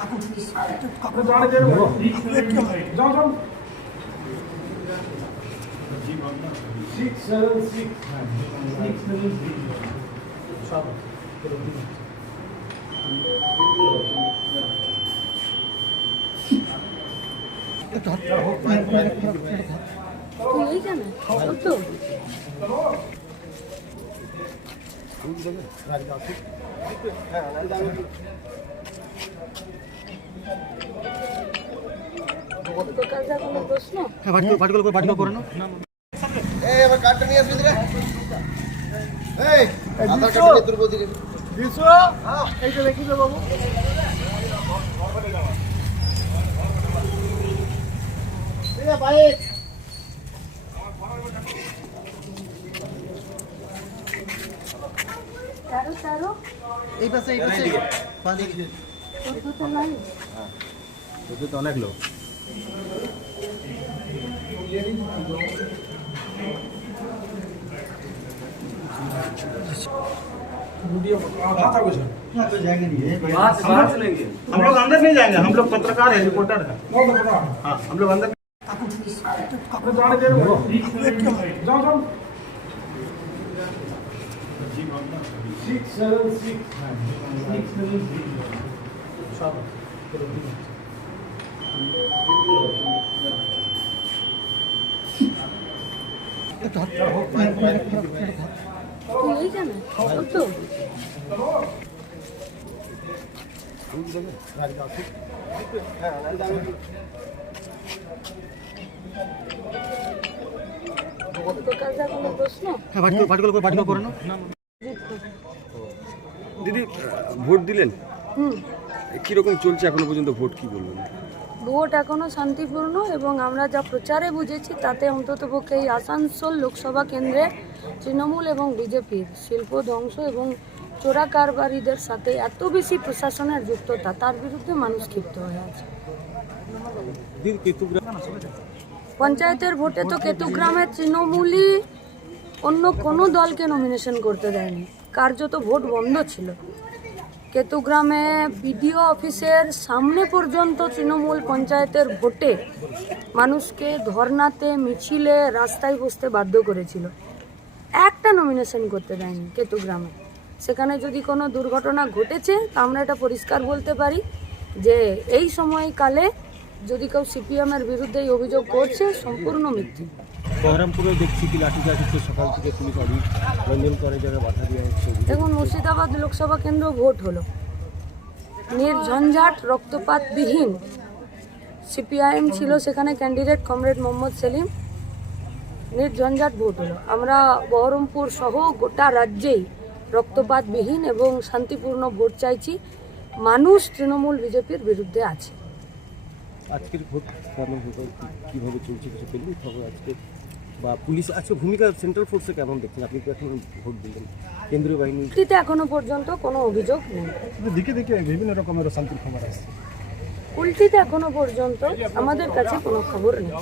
ওর তো তো কাজে কোনো প্রশ্ন হ্যাঁ বাবু। তেরো তেরো। এই পাশে এই পাশে। বাঁ দিকে। চোদ্দোতে লাইন তোকে তো অনেক লোক हम लोग अंदर नहीं जाएंगे हम लोग पत्रकार है रिपोर्टर है हाँ हम लोग अंदर তুই এইখানে ওর তো তো কাজে কোনো প্রশ্ন হ্যাঁ দিদি ভোট দিলেন? হুম। কীরকম চলছে এখনও পর্যন্ত ভোট কি বলবেন? ভোট এখনও শান্তিপূর্ণ এবং আমরা যা প্রচারে বুঝেছি তাতে অন্তত পক্ষে এই আসানসোল লোকসভা কেন্দ্রে তৃণমূল এবং বিজেপির শিল্প ধ্বংস এবং চোরা কারবারিদের সাথে এত বেশি প্রশাসনের যুক্ততা তার বিরুদ্ধে মানুষ ক্ষিপ্ত হয়ে আছে। পঞ্চায়েতের ভোটে তো কেতুগ্রামের তৃণমূলই অন্য কোনো দলকে নমিনেশন করতে দেয়নি। কার্যত ভোট বন্ধ ছিল। কেতুগ্রামে বিডিও অফিসের সামনে পর্যন্ত তৃণমূল পঞ্চায়েতের ভোটে মানুষকে ধর্নাতে, মিছিলে, রাস্তায় বসতে বাধ্য করেছিল। একটা নমিনেশন করতে দেয়নি কেতুগ্রামে। সেখানে যদি কোনো দুর্ঘটনা ঘটেছে, তা আমরা এটা পরিষ্কার বলতে পারি যে এই সময়কালে যদি কেউ সিপিএমের বিরুদ্ধে অভিযোগ করছে, সম্পূর্ণ মিথ্যে। বহরমপুরে দেখছি কি লাঠিচার্জ হচ্ছে। সকাল থেকে পুলিশ অনেক রঞ্জন করে জায়গায় বাধা দেওয়া হচ্ছে দেখুন মুর্শিদাবাদ লোকসভা কেন্দ্র ভোট হলো। নির্ঝঞ্ঝাট রক্তপাতবিহীন সিপিআইএম ছিল সেখানে ক্যান্ডিডেট কমরেড মোহাম্মদ সেলিম। নির্ঝঞ্ঝাট ভোট হলো। আমরা বহরমপুর সহ গোটা রাজ্যেই রক্তপাতবিহীন এবং শান্তিপূর্ণ ভোট চাইছি। মানুষ তৃণমূল বিজেপির বিরুদ্ধে আছে। আজকের ভোট কীভাবে চলছে? কিছু পেলেন খবর আজকে? বা পুলিশ আজকে ভূমিকা সেন্ট্রাল ফোর্সে কেমন দেখছেন? আপনি তো এখন ভোট দিলেন। কেন্দ্রীয় বাহিনী এখনও পর্যন্ত কোনো অভিযোগ নেই। দিকে দিকে বিভিন্ন রকমের শান্তির খবর আসছে। উল্টিতে এখনও পর্যন্ত আমাদের কাছে কোনো খবর নেই।